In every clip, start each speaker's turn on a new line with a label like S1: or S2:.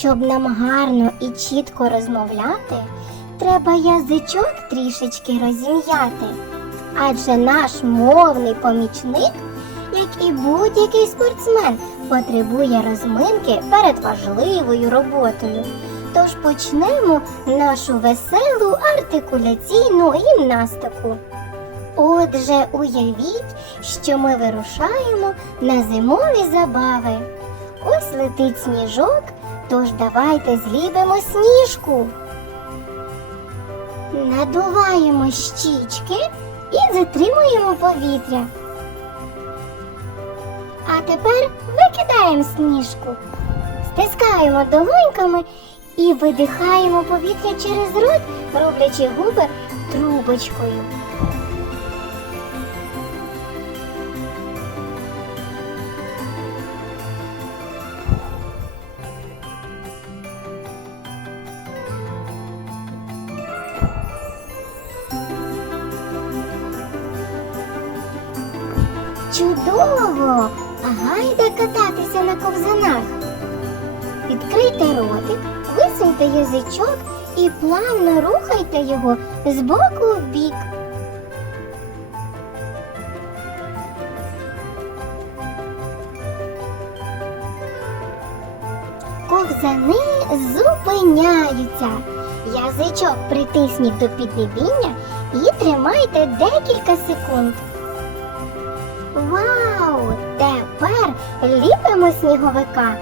S1: Щоб нам гарно і чітко розмовляти, треба язичок трішечки розім'яти. Адже наш мовний помічник, як і будь-який спортсмен, потребує розминки перед важливою роботою. Тож почнемо нашу веселу артикуляційну гімнастику. Отже, уявіть, що ми вирушаємо на зимові забави. Ось летить сніжок, тож давайте зліпимо сніжку. Надуваємо щічки і затримуємо повітря. А тепер викидаємо сніжку, стискаємо долоньками і видихаємо повітря через рот, роблячи губи трубочкою. Чудово! Гайда кататися на ковзанах. Відкрийте ротик, висуньте язичок і плавно рухайте його з боку в бік. Ковзани зупиняються. Язичок притисніть до піднебіння і тримайте декілька секунд. Вау! Тепер ліпимо сніговика.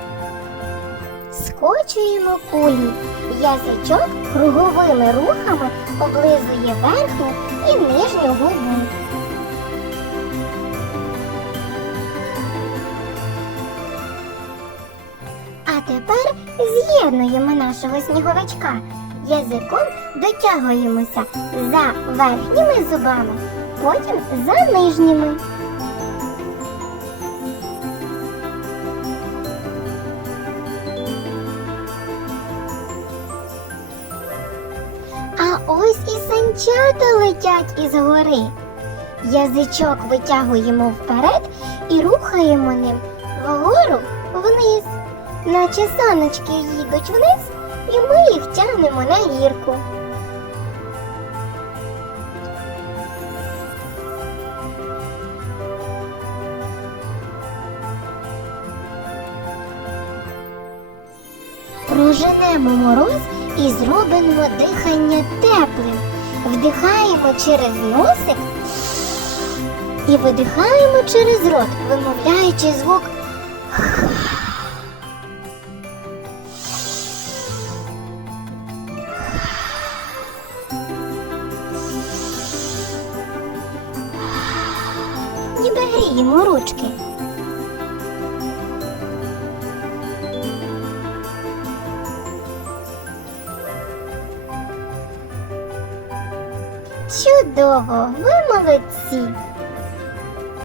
S1: Скочуємо кулі. Язичок круговими рухами облизує верхню і нижню губу. А тепер з'єднуємо нашого сніговичка. Язиком дотягуємося за верхніми зубами, потім за нижніми. Ось і санчата летять із гори. Язичок витягуємо вперед і рухаємо ним вгору вниз, наче саночки їдуть вниз, і ми їх тягнемо на гірку. Проженемо мороз і зробимо дихання теплим. Вдихаємо через носик і видихаємо через рот, вимовляючи звук. Ніби гріємо ручки. Чудово, ви молодці!